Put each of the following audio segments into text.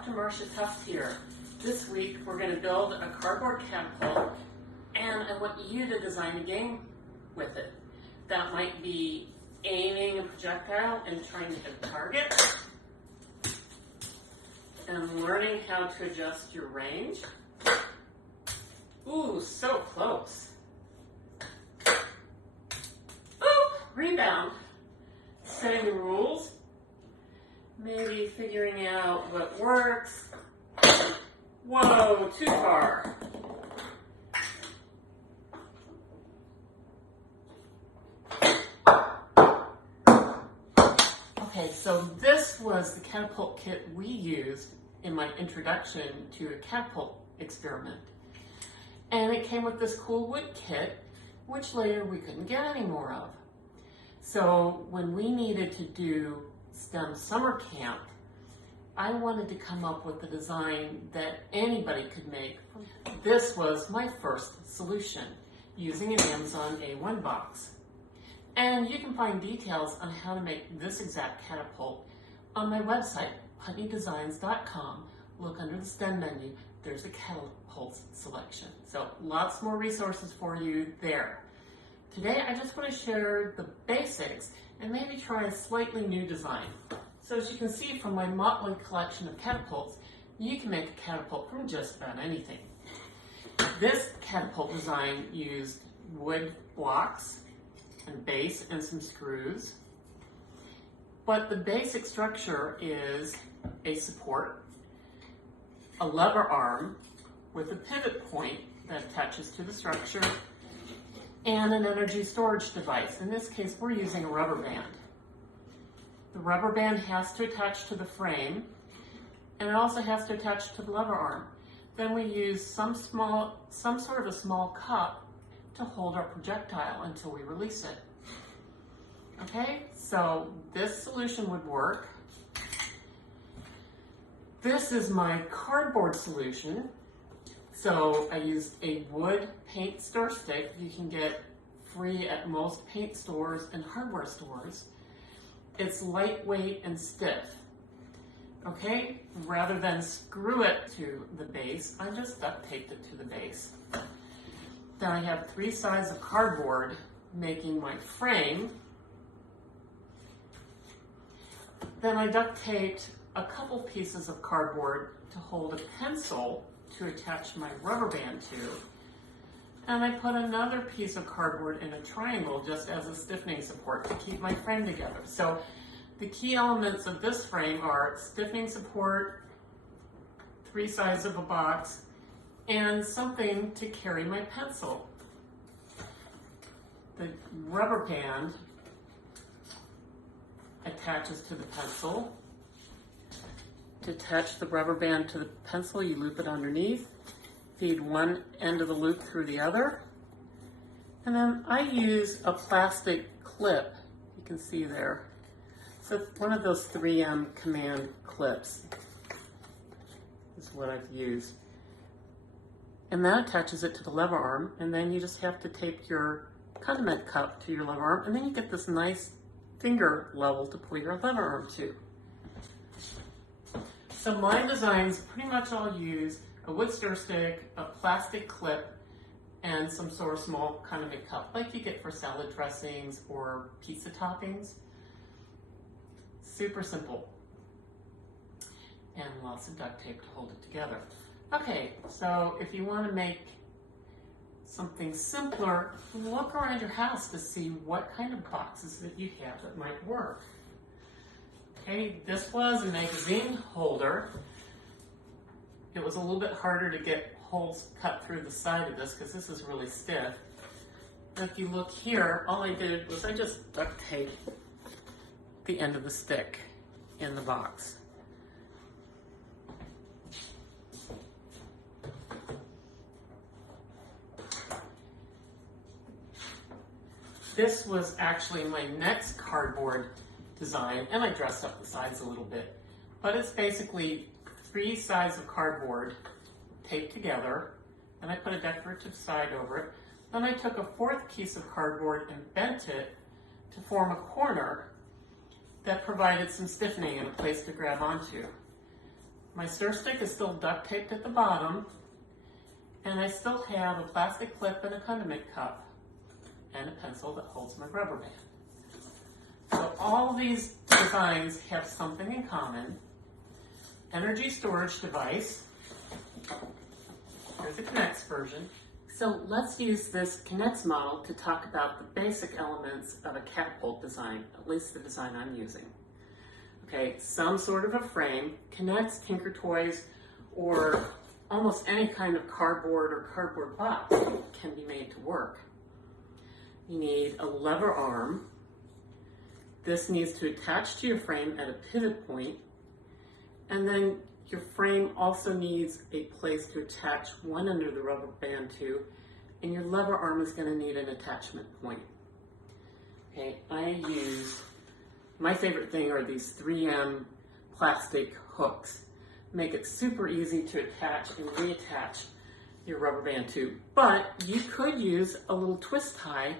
Dr. Marcia Tufts here. This week we're going to build a cardboard catapult, and I want you to design a game with it. That might be aiming a projectile and trying to hit a target, and learning how to adjust your range. Ooh, so close. Ooh, rebound. Setting the rules. Maybe figuring out what works. Whoa, too far. Okay, so this was the catapult kit we used in my introduction to a catapult experiment. And it came with this cool wood kit, which later we couldn't get any more of. So when we needed to do STEM summer camp, I wanted to come up with a design that anybody could make. This was my first solution, using an Amazon A1 box. And you can find details on how to make this exact catapult on my website, putneydesigns.com. Look under the STEM menu, there's a Catapults selection. So lots more resources for you there. Today I just want to share the basics and maybe try a slightly new design. So as you can see from my motley collection of catapults, you can make a catapult from just about anything. This catapult design used wood blocks and base and some screws. But the basic structure is a support, a lever arm with a pivot point that attaches to the structure, and an energy storage device. In this case, we're using a rubber band. The rubber band has to attach to the frame, and it also has to attach to the lever arm. Then we use some sort of a small cup to hold our projectile until we release it. Okay, so this solution would work. This is my cardboard solution. So I used a wood paint stir stick you can get free at most paint stores and hardware stores. It's lightweight and stiff. Okay, rather than screw it to the base, I just duct taped it to the base. Then I have 3 sides of cardboard making my frame. Then I duct taped a couple pieces of cardboard to hold a pencil to attach my rubber band to. And I put another piece of cardboard in a triangle just as a stiffening support to keep my frame together. So the key elements of this frame are stiffening support, 3 sides of a box, and something to carry my pencil. The rubber band attaches to the pencil. To attach the rubber band to the pencil, you loop it underneath, feed one end of the loop through the other, and then I use a plastic clip, you can see there. So one of those 3M command clips is what I've used. And that attaches it to the lever arm, and then you just have to tape your condiment cup to your lever arm, and then you get this nice finger level to pull your lever arm to. So my designs pretty much all use a wood stir stick, a plastic clip, and some sort of small condiment cup, like you get for salad dressings or pizza toppings. Super simple. And lots of duct tape to hold it together. Okay, so if you want to make something simpler, look around your house to see what kind of boxes that you have that might work. Okay, this was a magazine holder. It was a little bit harder to get holes cut through the side of this because this is really stiff. But if you look here, all I did was I just duct taped the end of the stick in the box. This was actually my next cardboard design, and I dressed up the sides a little bit. But it's basically 3 sides of cardboard taped together, and I put a decorative side over it. Then I took a 4th piece of cardboard and bent it to form a corner that provided some stiffening and a place to grab onto. My stir stick is still duct taped at the bottom, and I still have a plastic clip and a condiment cup and a pencil that holds my rubber band. So all these designs have something in common. Energy storage device. Here's the K'NEX version. So let's use this K'NEX model to talk about the basic elements of a catapult design, at least the design I'm using. Okay, some sort of a frame. K'NEX, Tinker Toys, or almost any kind of cardboard or cardboard box can be made to work. You need a lever arm. This needs to attach to your frame at a pivot point, and then your frame also needs a place to attach one end of the rubber band to, and your lever arm is going to need an attachment point. Okay, my favorite thing are these 3M plastic hooks. Make it super easy to attach and reattach your rubber band to. But you could use a little twist tie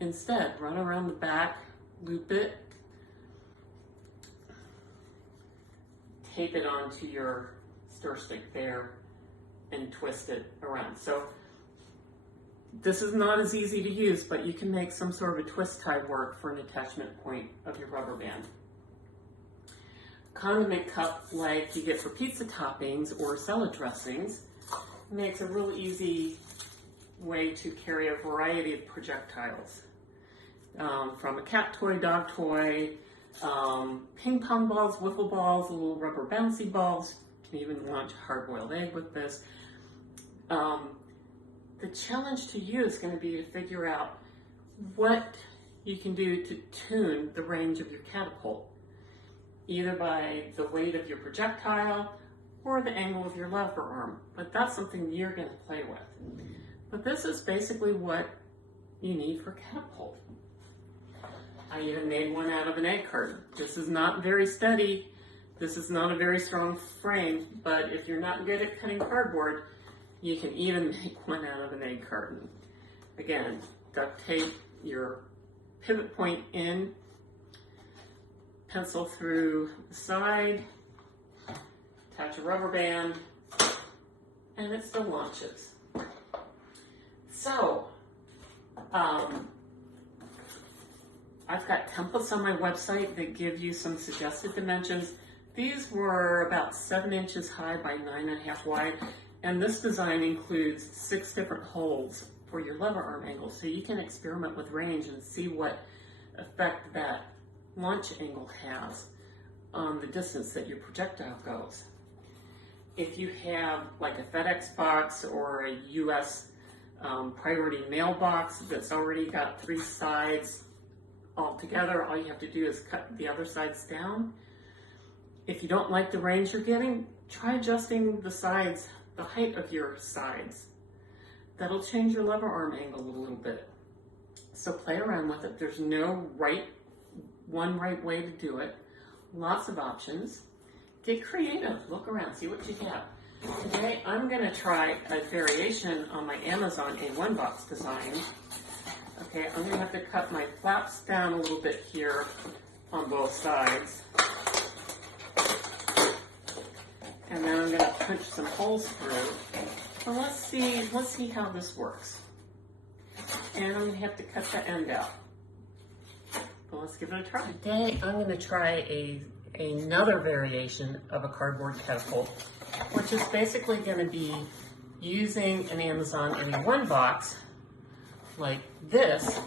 instead. Run around the back, loop it, tape it onto your stir stick there, and twist it around. So this is not as easy to use, but you can make some sort of a twist tie work for an attachment point of your rubber band. Condiment cup, like you get for pizza toppings or salad dressings, makes a real easy way to carry a variety of projectiles. From a cat toy, dog toy, ping pong balls, wiffle balls, little rubber bouncy balls. You can even launch a hard-boiled egg with this. The challenge to you is going to be to figure out what you can do to tune the range of your catapult, either by the weight of your projectile or the angle of your lever arm. But that's something you're going to play with. But this is basically what you need for catapult. I even made one out of an egg carton. This is not very steady. This is not a very strong frame, but if you're not good at cutting cardboard, you can even make one out of an egg carton. Again, duct tape your pivot point in, pencil through the side, attach a rubber band, and it still launches. So, I've got templates on my website that give you some suggested dimensions. These were about 7 inches high by 9.5 wide, and this design includes 6 different holes for your lever arm angle, so you can experiment with range and see what effect that launch angle has on the distance that your projectile goes. If you have like a FedEx box or a US priority mail box that's already got 3 sides all together, all you have to do is cut the other sides down. If you don't like the range you're getting, try adjusting the sides, the height of your sides. That'll change your lever arm angle a little bit. So play around with it. There's no one right way to do it. Lots of options. Get creative. Look around. See what you have. Today I'm going to try a variation on my Amazon A1 box design. Okay, I'm going to have to cut my flaps down a little bit here on both sides. And then I'm going to punch some holes through. So let's see how this works. And I'm going to have to cut the end out. Well, let's give it a try. Today I'm going to try another variation of a cardboard catapult, which is basically going to be using an Amazon A1 box like this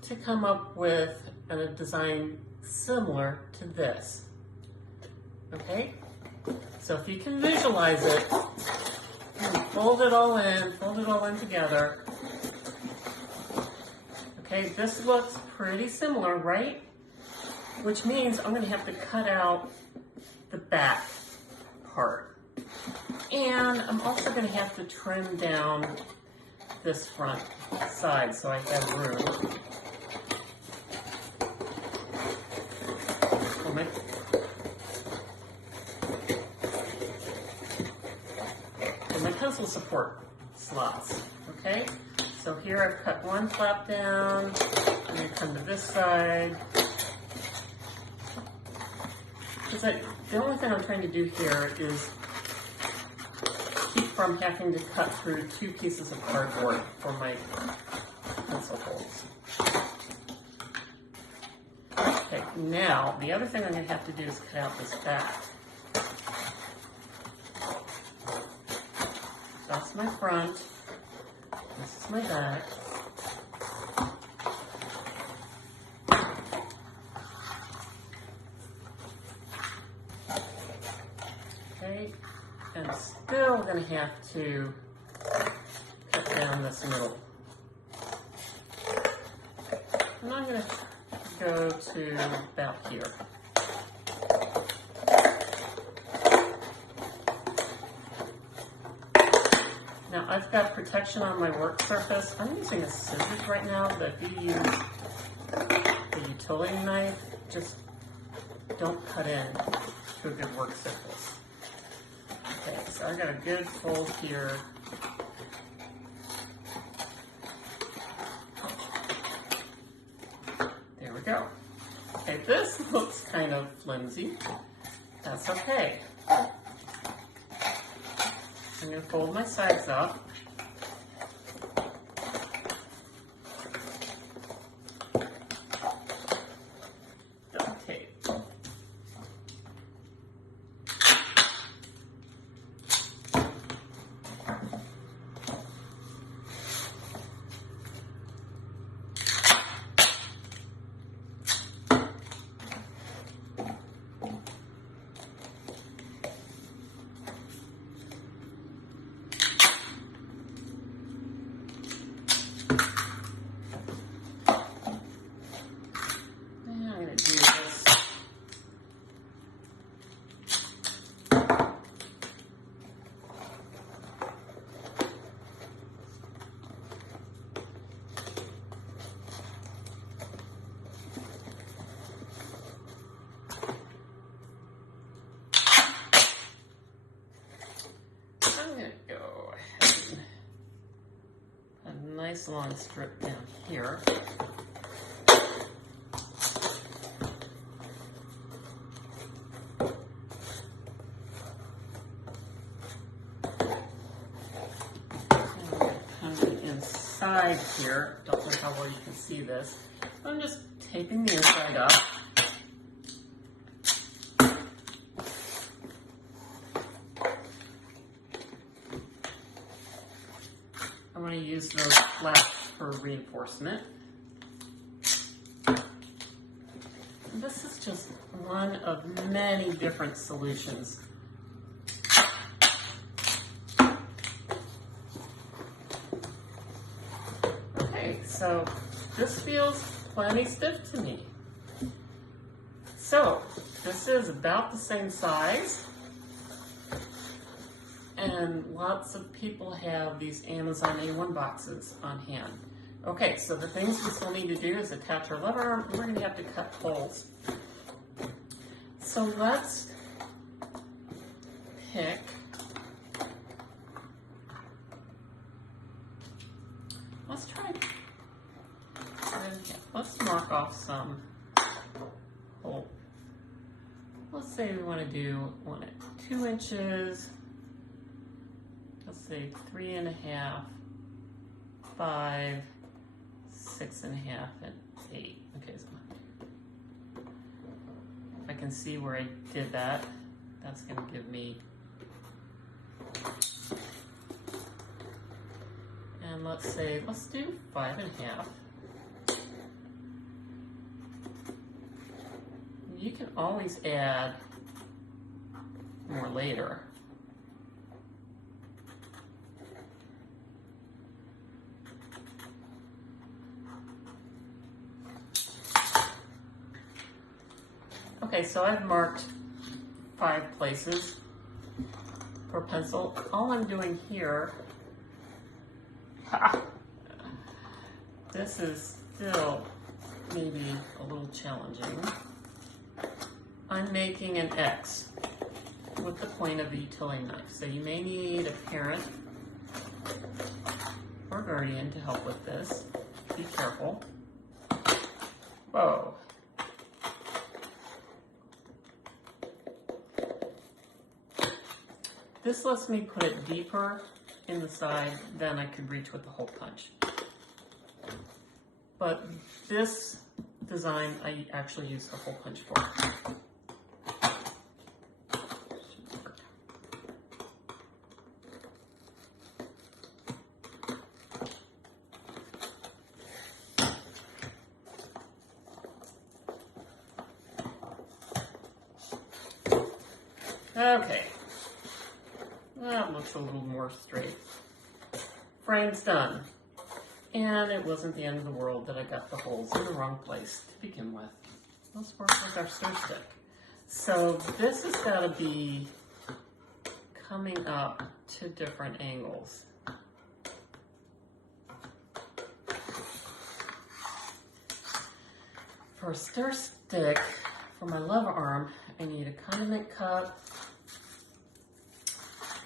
to come up with a design similar to this. Okay? So if you can visualize it, fold it all in together. Okay, this looks pretty similar, right? Which means I'm going to have to cut out the back part. And I'm also going to have to trim down this front side so I have room. And my pencil support slots, okay? So here I've cut one flap down, and then come to this side. the only thing I'm trying to do here is keep from having to cut through 2 pieces of cardboard for my pencil holes. Okay, now the other thing I'm going to have to do is cut out this back. That's my front. This is my back. Okay, and still going to have to cut down this middle. And I'm going to go to about here. Now I've got protection on my work surface. I'm using a scissors right now, but if you use a utility knife, just don't cut in to a good work surface. Okay, so I've got a good fold here. There we go. Okay, this looks kind of flimsy. That's okay. I'm going to fold my sides up. Duct tape. Nice long strip down here. And come inside here. Don't know how well you can see this. I'm just taping the inside up. I'm going to use those flaps for reinforcement. And this is just one of many different solutions. Okay, so this feels plenty stiff to me. So this is about the same size. And lots of people have these Amazon A1 boxes on hand. Okay, so the things we still need to do is attach our lever arm, and we're going to have to cut holes. So let's pick let's mark off some hole. Let's say we want to do one at 2 inches. Let's say 3.5, 5, 6.5, and 8. Okay, so if I can see where I did that, that's going to give me. And let's do 5.5. You can always add more later. Okay, so I've marked 5 places for pencil. All I'm doing here, this is still maybe a little challenging. I'm making an X with the point of the utility knife. So you may need a parent or guardian to help with this. Be careful. Whoa. This lets me put it deeper in the side than I could reach with the hole punch. But this design I actually use the hole punch for. Okay, that looks a little more straight. Frame's done. And it wasn't the end of the world that I got the holes in the wrong place to begin with. Let's work with our stir stick. So this has got to be coming up to different angles. For a stir stick, for my lever arm, I need a condiment cup,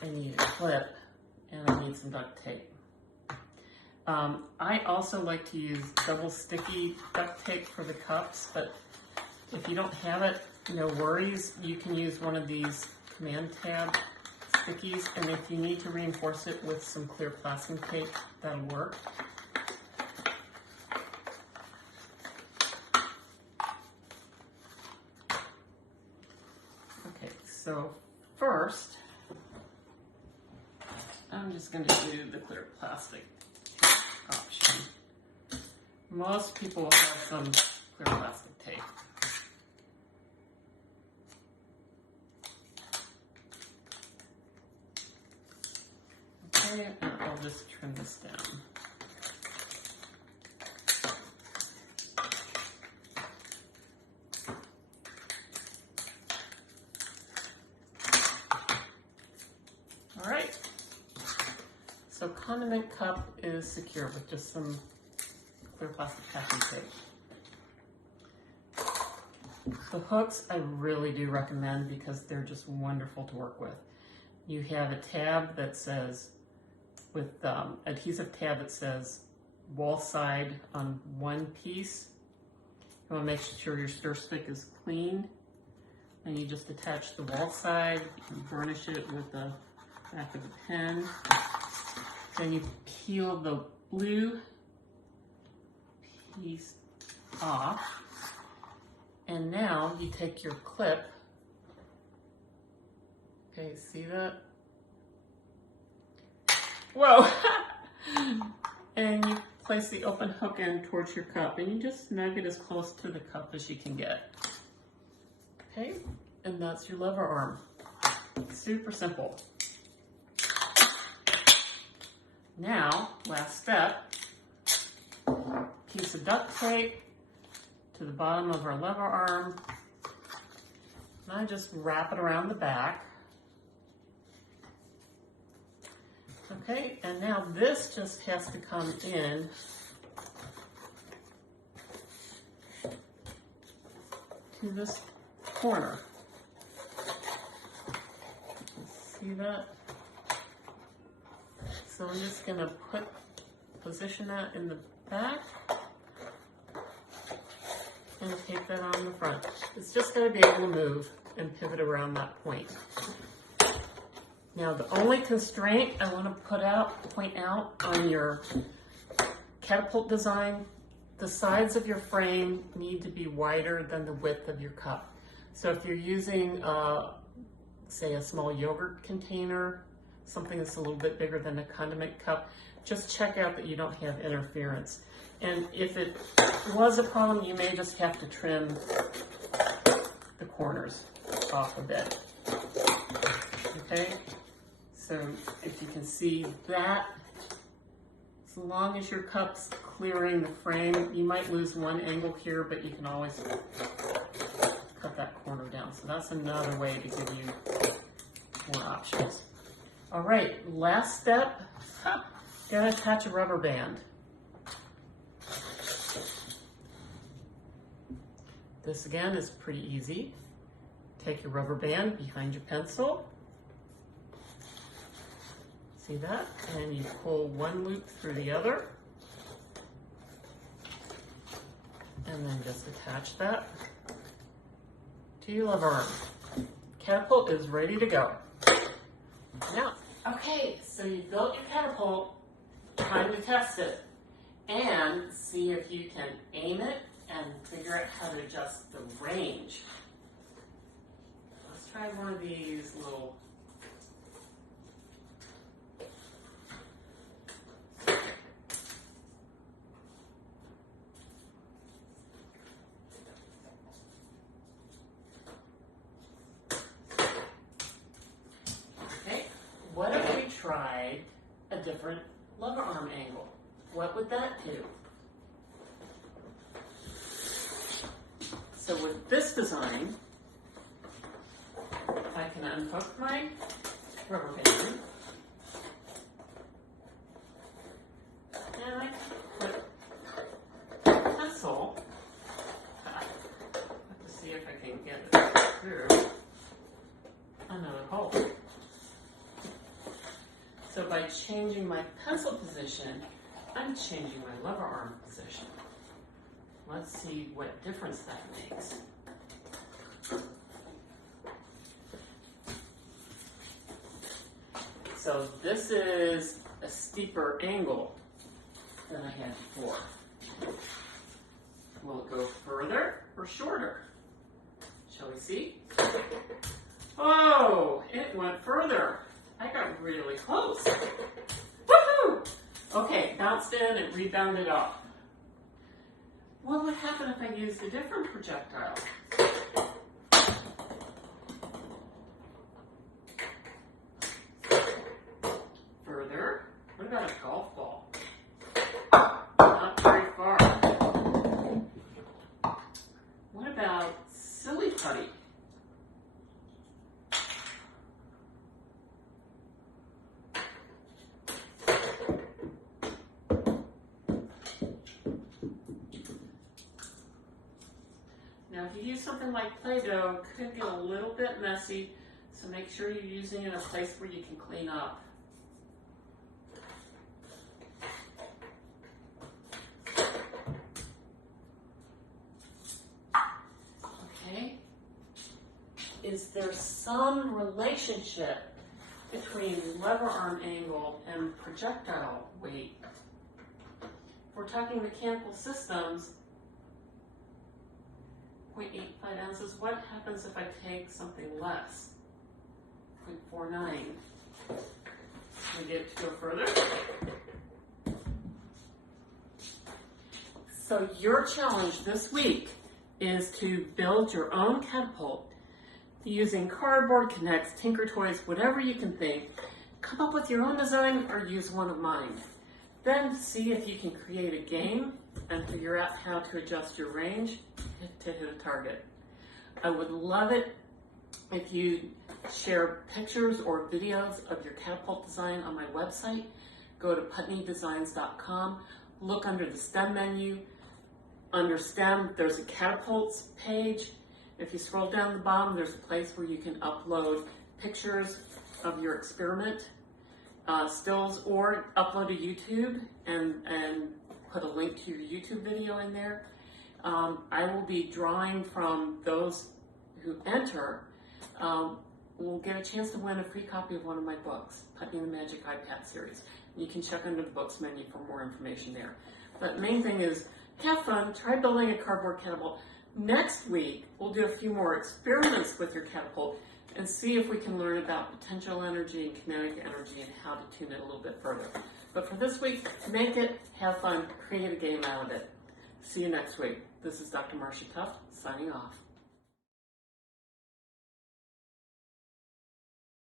I need a clip, and I need some duct tape. I also like to use double sticky duct tape for the cups, but if you don't have it, no worries. You can use one of these command tab stickies, and if you need to reinforce it with some clear plastic tape, that'll work. Okay, so first, I'm just going to do the clear plastic option. Most people have some clear plastic tape. Okay, and I'll just trim this down. All right. So condiment cup is secure with just some clear plastic packing tape. The hooks I really do recommend because they're just wonderful to work with. You have a tab that says, with adhesive tab that says wall side on one piece. You want to make sure your stir stick is clean. And you just attach the wall side and burnish it with the back of the pen. Then you peel the blue piece off, and now you take your clip. Okay, see that? Whoa! And you place the open hook in towards your cup, and you just snug it as close to the cup as you can get. Okay, and that's your lever arm. Super simple. Now, last step, piece of duct tape to the bottom of our lever arm. And I just wrap it around the back. Okay, and now this just has to come in to this corner. See that? So I'm just going to position that in the back and tape that on the front. It's just going to be able to move and pivot around that point. Now the only constraint I want to point out on your catapult design, the sides of your frame need to be wider than the width of your cup. So if you're using, say, a small yogurt container, something that's a little bit bigger than a condiment cup, just check out that you don't have interference. And if it was a problem, you may just have to trim the corners off a bit. Okay? So if you can see that, as long as your cup's clearing the frame, you might lose one angle here, but you can always cut that corner down. So that's another way to give you more options. All right, last step, gotta attach a rubber band. This again is pretty easy. Take your rubber band behind your pencil. See that? And you pull one loop through the other. And then just attach that to your lever arm. Catapult is ready to go. Now, okay, so you built your catapult, time to test it, and see if you can aim it and figure out how to adjust the range. Let's try one of these little what if we tried a different lever arm angle? What would that do? So with this design, I can unhook my rubber band and I can put a pencil. I have to see if I can get it through another hole. So by changing my pencil position, I'm changing my lever arm position. Let's see what difference that makes. So this is a steeper angle than I had before. Will it go further or shorter? Shall we see? Oh, it went further. I got really close. Woohoo! Okay, bounced in and rebounded off. What would happen if I used a different projectile? Further. What about a golf ball? Not very far. What about silly putty? Now, if you use something like Play-Doh, it could get a little bit messy, so make sure you're using it in a place where you can clean up. Okay. Is there some relationship between lever arm angle and projectile weight? If we're talking mechanical systems, 0.85 ounces, what happens if I take something less? 0.49. Can we get it to go further? So your challenge this week is to build your own catapult using cardboard, Connects, Tinker Toys, whatever you can think. Come up with your own design or use one of mine. Then see if you can create a game and figure out how to adjust your range to hit a target. I would love it if you share pictures or videos of your catapult design on my website. Go to putneydesigns.com, look under the STEM menu. Under STEM, there's a catapults page. If you scroll down the bottom, there's a place where you can upload pictures of your experiment, stills, or upload to YouTube and put a link to your YouTube video in there. I will be drawing from those who enter. Will get a chance to win a free copy of one of my books, Putney and the Magic iPad series. You can check under the books menu for more information there. But the main thing is, have fun, try building a cardboard catapult. Next week, we'll do a few more experiments with your catapult and see if we can learn about potential energy and kinetic energy and how to tune it a little bit further. But for this week, make it, have fun, create a game out of it. See you next week. This is Dr. Marcia Tuft, signing off.